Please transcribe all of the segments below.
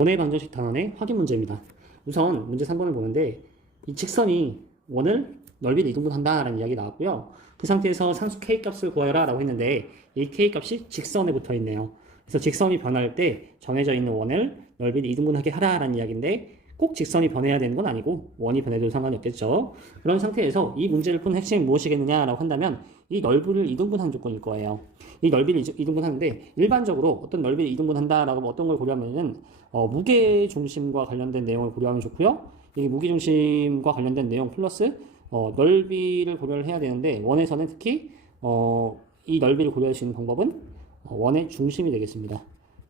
원의 방정식 단원의 확인 문제입니다. 우선 문제 3번을 보는데 이 직선이 원을 넓이를 이등분한다라는 이야기 나왔고요. 그 상태에서 상수 k 값을 구하여라 라고 했는데 이 k 값이 직선에 붙어 있네요. 그래서 직선이 변할 때 정해져 있는 원을 넓이를 이등분하게 하라라는 이야기인데 꼭 직선이 변해야 되는 건 아니고 원이 변해도 상관이 없겠죠. 그런 상태에서 이 문제를 푸는 핵심이 무엇이겠느냐라고 한다면 이 넓이를 이등분한 조건일 거예요. 이 넓이를 이등분하는데 일반적으로 어떤 넓이를 이등분한다라고 하면 어떤 걸 고려하면은 무게 중심과 관련된 내용을 고려하면 좋고요. 이 무게 중심과 관련된 내용 플러스 넓이를 고려를 해야 되는데 원에서는 특히 이 넓이를 고려할 수 있는 방법은 원의 중심이 되겠습니다.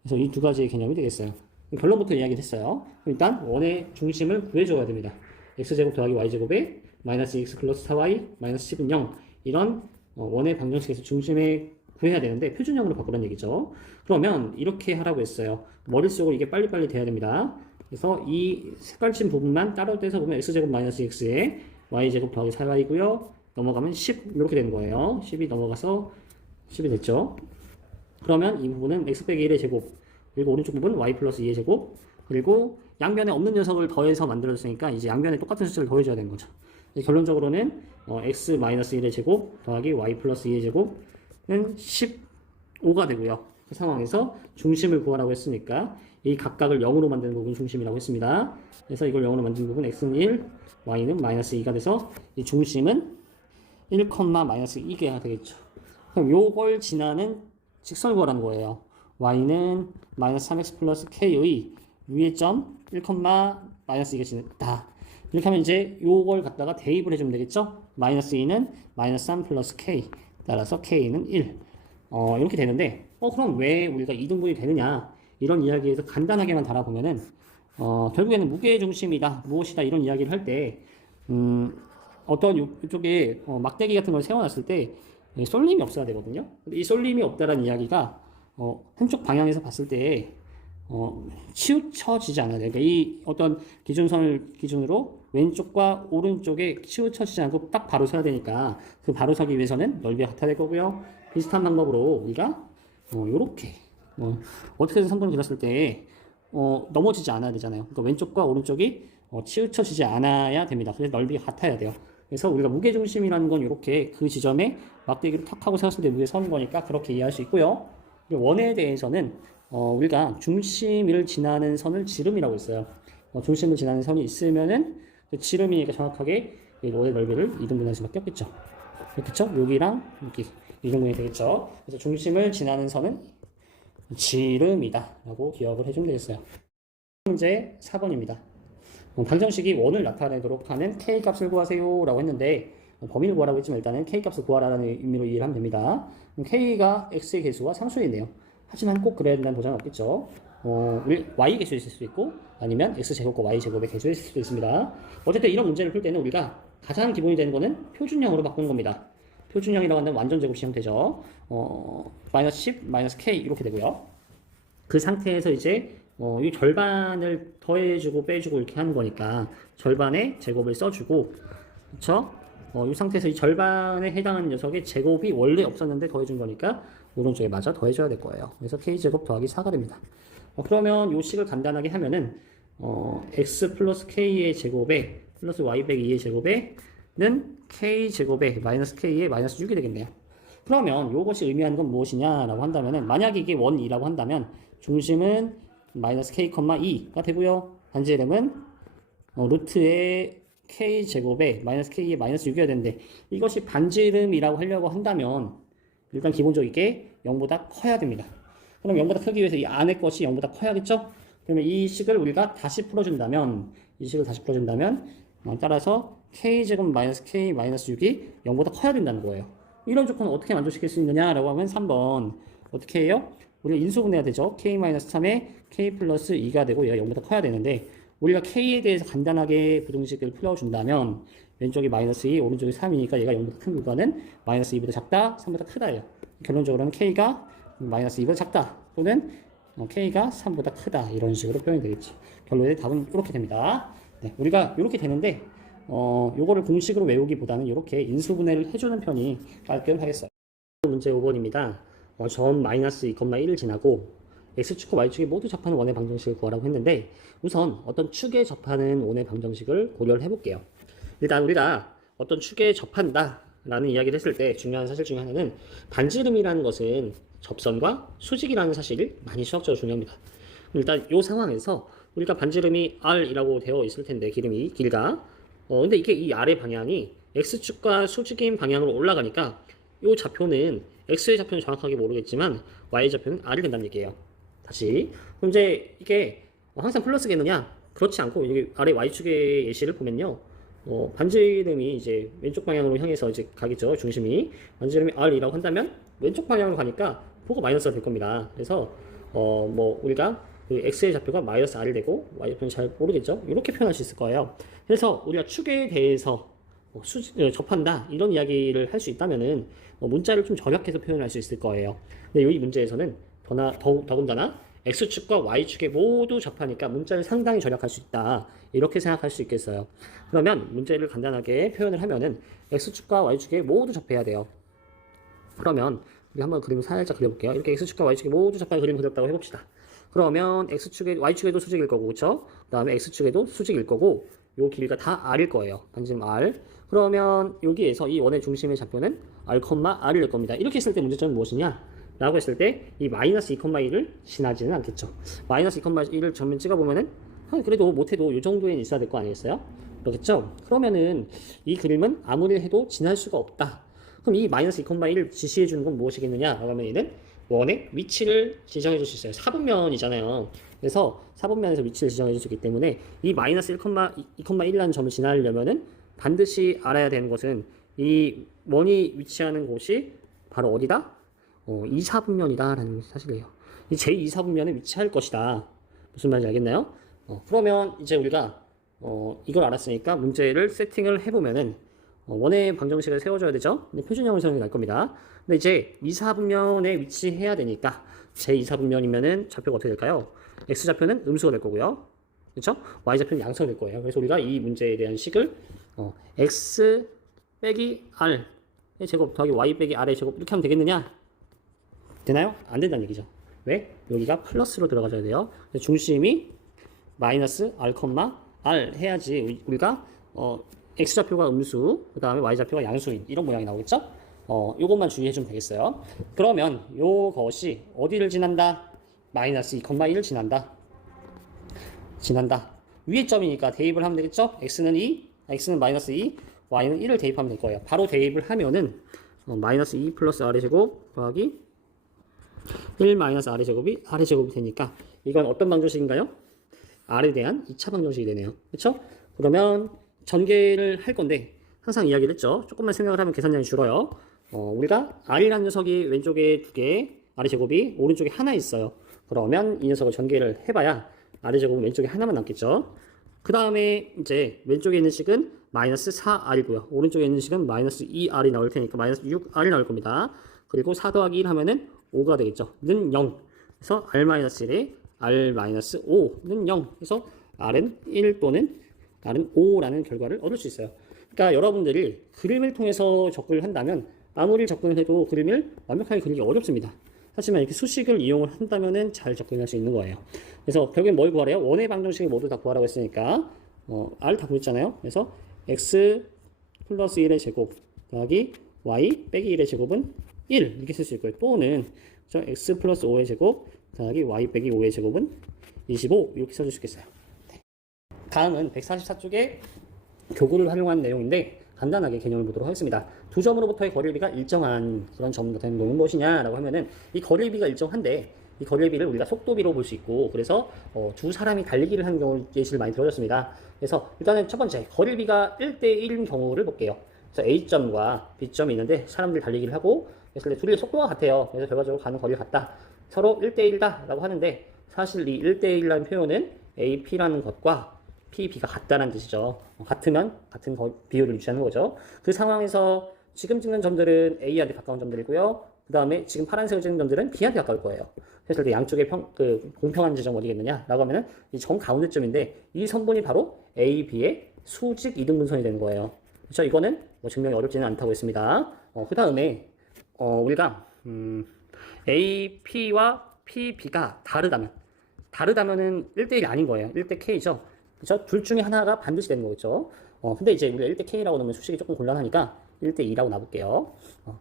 그래서 이 두 가지의 개념이 되겠어요. 결론부터 이야기를 했어요. 일단 원의 중심을 구해줘야 됩니다. x제곱 더하기 y제곱에 마이너스 x 플러스 4y 마이너스 10은 0 이런 원의 방정식에서 중심에 구해야 되는데 표준형으로 바꾸라는 얘기죠. 그러면 이렇게 하라고 했어요. 머릿속으로 이게 빨리빨리 돼야 됩니다. 그래서 이 색깔친 부분만 따로 떼서 보면 x제곱 마이너스 x에 y제곱 더하기 4y고요. 넘어가면 10 이렇게 되는 거예요. 10이 넘어가서 10이 됐죠. 그러면 이 부분은 x 빼기 1의 제곱 그리고 오른쪽 부분 y 플러스 2의 제곱 그리고 양변에 없는 녀석을 더해서 만들어줬으니까 이제 양변에 똑같은 숫자를 더해줘야 되는 거죠. 결론적으로는 x 마이너스 1의 제곱 더하기 y 플러스 2의 제곱은 15가 되고요. 그 상황에서 중심을 구하라고 했으니까 이 각각을 0으로 만드는 부분 중심이라고 했습니다. 그래서 이걸 0으로 만드는 부분 x는 1, y는 마이너스 2가 돼서 이 중심은 1, 마이너스 2가 되겠죠. 그럼 요걸 지나는 직선을 구하라는 거예요. y는 마이너스 3x 플러스 k의 위의 점 1, 마이너스 2가 지났다. 이렇게 하면 이제 요걸 갖다가 대입을 해주면 되겠죠? 마이너스 2는 마이너스 3 플러스 k 따라서 k는 1 이렇게 되는데 그럼 왜 우리가 이등분이 되느냐 이런 이야기에서 간단하게만 달아보면은 결국에는 무게중심이다 무엇이다 이런 이야기를 할 때 어떤 이쪽에 막대기 같은 걸 세워놨을 때 쏠림이 없어야 되거든요. 이 쏠림이 없다라는 이야기가 한쪽 방향에서 봤을 때 치우쳐지지 않아야 돼요. 그러니까 이 어떤 기준선을 기준으로 왼쪽과 오른쪽에 치우쳐지지 않고 딱 바로 서야 되니까 그 바로 서기 위해서는 넓이가 같아야 될 거고요. 비슷한 방법으로 우리가 요렇게 어떻게든 선분을 그렸을 때 넘어지지 않아야 되잖아요. 그러니까 왼쪽과 오른쪽이 치우쳐지지 않아야 됩니다. 그래서 넓이가 같아야 돼요. 그래서 우리가 무게중심이라는 건 이렇게 그 지점에 막대기를 탁 하고 세웠을 때 위에 서는 거니까 그렇게 이해할 수 있고요. 원에 대해서는 우리가 중심을 지나는 선을 지름이라고 했어요. 중심을 지나는 선이 있으면은 그 지름이니까 정확하게 원의 넓이를 이등분할 수밖에 없겠죠. 그렇겠죠? 여기랑 여기 이등분이 되겠죠. 그래서 중심을 지나는 선은 지름이다 라고 기억을 해주면 되겠어요. 문제 4번입니다. 방정식이 원을 나타내도록 하는 k 값을 구하세요 라고 했는데 범위를 구하라고 했지만 일단은 k 값을 구하라는 의미로 이해를 하면 됩니다. k가 x의 개수와 상수에 있네요. 하지만 꼭 그래야 된다는 보장은 없겠죠. y 개수에 있을 수도 있고 아니면 x제곱과 y제곱의 개수에 있을 수도 있습니다. 어쨌든 이런 문제를 풀 때는 우리가 가장 기본이 되는 거는 표준형으로 바꾸는 겁니다. 표준형이라고 한다면 완전제곱식 형태죠. 마이너스 10, 마이너스 k 이렇게 되고요. 그 상태에서 이제 이 절반을 더해주고 빼주고 이렇게 하는 거니까 절반의 제곱을 써주고 그쵸? 이 상태에서 이 절반에 해당하는 녀석의 제곱이 원래 없었는데 더해준 거니까 오른쪽에 맞아 더해줘야 될 거예요. 그래서 k제곱 더하기 4가 됩니다. 그러면 이 식을 간단하게 하면은 x 플러스 k의 제곱에 플러스 y 빼기 2의 제곱에는 k제곱에 마이너스 k의 마이너스 6이 되겠네요. 그러면 이것이 의미하는 건 무엇이냐라고 한다면은 만약에 이게 원이라고 한다면 중심은 마이너스 k, 2가 되고요. 반지름은 루트의 k제곱에 마이너스 k의 마이너스 6이어야 되는데 이것이 반지름이라고 하려고 한다면 일단 기본적이게 0보다 커야 됩니다. 그럼 0보다 크기 위해서 이 안의 것이 0보다 커야겠죠? 그러면 이 식을 우리가 다시 풀어준다면 따라서 k제곱 마이너스 k 마이너스 6이 0보다 커야 된다는 거예요. 이런 조건을 어떻게 만족시킬 수 있느냐라고 하면 3번 어떻게 해요? 우리가 인수분해야 되죠. k-3에 k 플러스 2가 되고 얘가 0보다 커야 되는데 우리가 k에 대해서 간단하게 부등식을 풀어준다면 왼쪽이 마이너스 2, 오른쪽이 3이니까 얘가 0보다 큰 구간은 마이너스 2보다 작다, 3보다 크다예요. 결론적으로는 k가 마이너스 2보다 작다 또는 k가 3보다 크다 이런 식으로 표현이 되겠죠. 결론의 답은 이렇게 됩니다. 네, 우리가 이렇게 되는데 요거를 공식으로 외우기보다는 이렇게 인수분해를 해주는 편이 깔끔하겠어요. 문제 5번입니다. 점 마이너스 2,1을 지나고 X축과 Y축이 모두 접하는 원의 방정식을 구하라고 했는데 우선 어떤 축에 접하는 원의 방정식을 고려를 해볼게요. 일단 우리가 어떤 축에 접한다 라는 이야기를 했을 때 중요한 사실 중에 하나는 반지름이라는 것은 접선과 수직이라는 사실이 많이 수학적으로 중요합니다. 일단 이 상황에서 우리가 반지름이 R이라고 되어 있을 텐데 기름이 길가 근데 이게 이 R의 방향이 X축과 수직인 방향으로 올라가니까 이 좌표는 X의 좌표는 정확하게 모르겠지만 Y의 좌표는 R이 된다는 얘기예요. 다시 그럼 이제 이게 항상 플러스겠느냐? 그렇지 않고 여기 아래 Y축의 예시를 보면요 반지름이 이제 왼쪽 방향으로 향해서 이제 가겠죠. 중심이 반지름이 R이라고 한다면 왼쪽 방향으로 가니까 보가 마이너스가 될 겁니다. 그래서 뭐 우리가 그 X의 좌표가 마이너스 R이 되고 Y 좌표는 잘 모르겠죠. 이렇게 표현할 수 있을 거예요. 그래서 우리가 축에 대해서 접한다 이런 이야기를 할 수 있다면은 문자를 좀 절약해서 표현할 수 있을 거예요. 근데 이 문제에서는 더군다나 X축과 Y축에 모두 접하니까 문자를 상당히 절약할 수 있다 이렇게 생각할 수 있겠어요. 그러면 문제를 간단하게 표현을 하면은 X축과 Y축에 모두 접해야 돼요. 그러면 우리 한번 그림을 살짝 그려볼게요. 이렇게 X축과 Y축에 모두 접하는 그림 그렸다고 해봅시다. 그러면 Y축에도 수직일 거고, 그쵸? 그 다음에 X축에도 수직일 거고, 요 길이가 다 R일 거예요. 반지름 R. 그러면 여기에서 이 원의 중심의 좌표는 R, R이 될 겁니다. 이렇게 했을 때 문제점은 무엇이냐? 라고 했을 때 이 마이너스 2,1을 지나지는 않겠죠. 마이너스 2,1을 전면 찍어보면은 그래도 못해도 이 정도에는 있어야 될 거 아니겠어요? 그렇겠죠? 그러면은 이 그림은 아무리 해도 지날 수가 없다. 그럼 이 마이너스 2,1을 지시해 주는 건 무엇이겠느냐? 그러면 얘는 원의 위치를 지정해 줄 수 있어요. 사분면이잖아요. 그래서 사분면에서 위치를 지정해 줄 수 있기 때문에 이 마이너스 2,1이라는 점을 지나려면은 반드시 알아야 되는 것은 이 원이 위치하는 곳이 바로 어디다? 2사분면이다 라는 사실이에요. 이 제2사분면에 위치할 것이다. 무슨 말인지 알겠나요? 그러면 이제 우리가 이걸 알았으니까 문제를 세팅을 해보면은 원의 방정식을 세워줘야 되죠. 근데 표준형을 사용이 날 겁니다. 근데 이제 2사분면에 위치해야 되니까 제2사분면이면은 좌표가 어떻게 될까요? X좌표는 음수가 될 거고요. 그렇죠? Y좌표는 양수가 될 거예요. 그래서 우리가 이 문제에 대한 식을 X 빼기 R의 제곱 더하기 Y 빼기 R의 제곱 이렇게 하면 되겠느냐? 되나요? 안 된다는 얘기죠. 왜? 여기가 플러스로 들어가줘야 돼요. 중심이 마이너스 R, R 해야지 우리가 X좌표가 음수, 그 다음에 Y좌표가 양수인 이런 모양이 나오겠죠? 요것만 주의해주면 되겠어요. 그러면 요것이 어디를 지난다? 마이너스 2,1을 지난다. 위의 점이니까 대입을 하면 되겠죠? X는 2, X는 마이너스 2, Y는 1을 대입하면 될 거예요. 바로 대입을 하면은 마이너스 2 플러스 R의 제곱 더하기 1 마이너스 R의 제곱이 되니까 이건 어떤 방정식인가요? R에 대한 2차 방정식이 되네요. 그렇죠? 그러면 전개를 할 건데 항상 이야기를 했죠. 조금만 생각을 하면 계산량이 줄어요. 우리가 R이라는 녀석이 왼쪽에 2개, R의 제곱이 오른쪽에 하나 있어요. 그러면 이 녀석을 전개를 해봐야 R의 제곱은 왼쪽에 하나만 남겠죠. 그 다음에 이제 왼쪽에 있는 식은 마이너스 4R이고요. 오른쪽에 있는 식은 마이너스 2R이 나올 테니까 마이너스 6R이 나올 겁니다. 그리고 4 더하기 1 하면은 5가 되겠죠. 는 0. 그래서 R-1에 R-5는 0. 그래서 R은 1 또는 R은 5라는 결과를 얻을 수 있어요. 그러니까 여러분들이 그림을 통해서 접근을 한다면 아무리 접근을 해도 그림을 완벽하게 그리기 어렵습니다. 하지만 이렇게 수식을 이용을 한다면은 잘 접근할 수 있는 거예요. 그래서 결국엔 뭘 구하래요? 원의 방정식을 모두 다 구하라고 했으니까 R 다 구했잖아요. 그래서 X 플러스 1의 제곱 더하기 Y 빼기 1의 제곱은 1 이렇게 쓸 수 있고요. 또는 X 플러스 5의 제곱 더하기 Y 빼기 5의 제곱은 25 이렇게 써줄 수 있겠어요. 네. 다음은 144쪽에 교구를 활용한 내용인데 간단하게 개념을 보도록 하겠습니다. 두 점으로부터의 거리비가 일정한 그런 점으로 되는 놈은 무엇이냐라고 하면은 이 거리비가 일정한데 이 거리비를 우리가 속도비로 볼 수 있고 그래서 두 사람이 달리기를 하는 경우 예시를 많이 들어줬습니다. 그래서 일단은 첫 번째 거리비가 1대1인 경우를 볼게요. 그래서 A점과 B점이 있는데 사람들이 달리기를 하고 그래서 둘이 속도가 같아요. 그래서 결과적으로 가는 거리가 같다. 서로 1대1다 라고 하는데 사실 이 1대1이라는 표현은 AP라는 것과 PB가 같다는 뜻이죠. 같으면 같은 비율을 유지하는 거죠. 그 상황에서 지금 찍는 점들은 A한테 가까운 점들이고요. 그 다음에 지금 파란색을 찍는 점들은 B한테 가까울 거예요. 그래서 양쪽에 공평한 지점 어디겠느냐? 라고 하면은 이 정 가운데 점인데 이 선분이 바로 A, B의 수직 이등분선이 되는 거예요. 그렇죠? 이거는 뭐 증명이 어렵지는 않다고 했습니다. 그 다음에 우리가 AP와 PB가 다르다면은 1대1이 아닌 거예요. 1대 K죠. 그죠? 둘 중에 하나가 반드시 되는 거겠죠. 근데 이제 우리가 1대 K라고 넣으면 수식이 조금 곤란하니까 1대2라고 놔볼게요.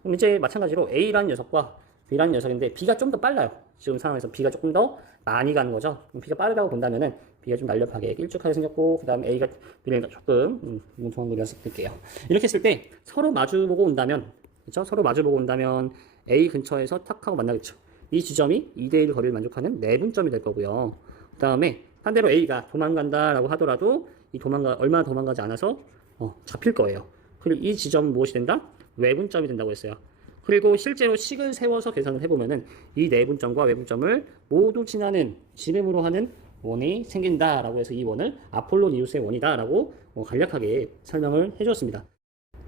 그럼 이제 마찬가지로 A라는 녀석과 B라는 녀석인데 B가 좀 더 빨라요. 지금 상황에서 B가 조금 더 많이 가는 거죠. 그럼 B가 빠르다고 본다면은 B가 좀 날렵하게 길쭉하게 생겼고, 그 다음에 A가 B를 조금 뭉텅한 걸 연습할게요. 이렇게 했을 때 서로 마주보고 온다면, 그렇죠? 서로 마주보고 온다면 A 근처에서 탁 하고 만나겠죠. 이 지점이 2대1 거리를 만족하는 내분점이 될 거고요. 그 다음에 반대로 A가 도망간다라고 하더라도 이 얼마나 도망가지 않아서 잡힐 거예요. 그리고 이 지점은 무엇이 된다? 외분점이 된다고 했어요. 그리고 실제로 식을 세워서 계산을 해보면은 이 내분점과 외분점을 모두 지나는 지름으로 하는 원이 생긴다라고 해서 이 원을 아폴로니우스의 원이다라고 간략하게 설명을 해주었습니다.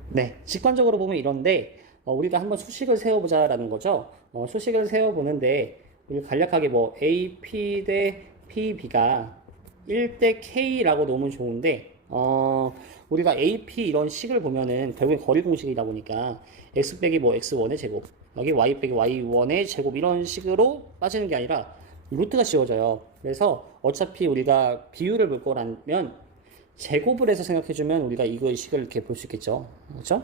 네, 직관적으로 보면 이런데 우리가 한번 수식을 세워보자라는 거죠. 수식을 세워보는데 우리 간략하게 뭐 AP 대 PB가 1대 K라고 놓으면 좋은데 우리가 AP 이런 식을 보면은 결국엔 거리 공식이다 보니까 x 빼기 뭐 x1의 제곱 여기 y 빼기 y1의 제곱 이런 식으로 빠지는 게 아니라 루트가 씌워져요. 그래서 어차피 우리가 비율을 볼 거라면 제곱을 해서 생각해주면 우리가 이거 식을 이렇게 볼 수 있겠죠. 그렇죠?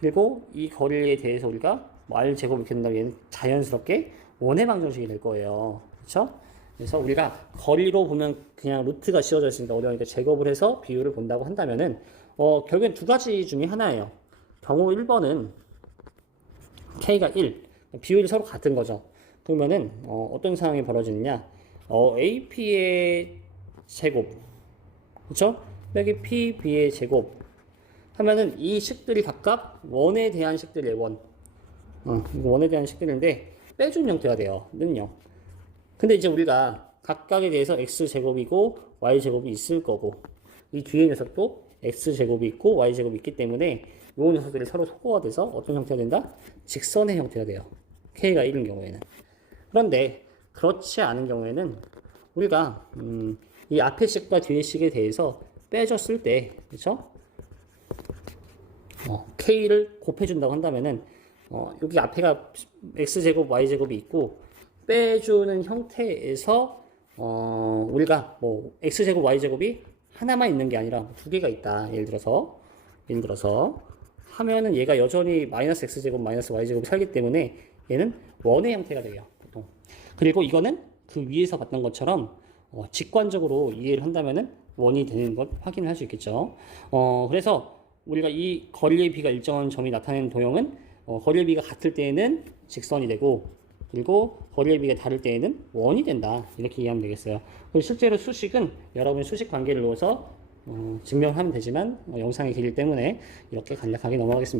그리고 이 거리에 대해서 우리가 r 제곱 이렇게 된다면 얘는 자연스럽게 원의 방정식이 될 거예요. 그렇죠? 그래서 우리가 거리로 보면 그냥 루트가 씌워져 있으니까 어려우니까 제곱을 해서 비율을 본다고 한다면은 결국엔 두 가지 중에 하나예요. 경우 1번은 K가 1, 비율이 서로 같은 거죠. 그러면은 어떤 상황이 벌어지느냐? AP의 제곱, 그렇죠? 빼기 PB의 제곱 하면은 이 식들이 각각 원에 대한 식들의 원. 이거 원에 대한 식들인데 빼준 형태가 돼요. 는요. 근데 이제 우리가 각각에 대해서 x제곱이고 y제곱이 있을 거고 이 뒤에 녀석도 x제곱이 있고 y제곱이 있기 때문에 이 녀석들이 서로 소거가 돼서 어떤 형태가 된다? 직선의 형태가 돼요. k가 1인 경우에는. 그런데 그렇지 않은 경우에는 우리가 이 앞의 식과 뒤의 식에 대해서 빼줬을 때, 그렇죠? k를 곱해준다고 한다면은 여기 앞에가 x제곱 y제곱이 있고 빼주는 형태에서 우리가 뭐 x제곱 y제곱이 하나만 있는 게 아니라 두 개가 있다. 예를 들어서 하면은 얘가 여전히 마이너스 x제곱 마이너스 y제곱이 살기 때문에 얘는 원의 형태가 돼요. 보통. 그리고 이거는 그 위에서 봤던 것처럼 직관적으로 이해를 한다면은 원이 되는 것 확인을 할 수 있겠죠. 그래서 우리가 이 거리의 비가 일정한 점이 나타내는 도형은 거리의 비가 같을 때에는 직선이 되고 그리고 거리의 비가 다를 때에는 원이 된다. 이렇게 이해하면 되겠어요. 그리고 실제로 수식은 여러분이 수식 관계를 넣어서 증명하면 되지만 영상이 길기 때문에 이렇게 간략하게 넘어가겠습니다.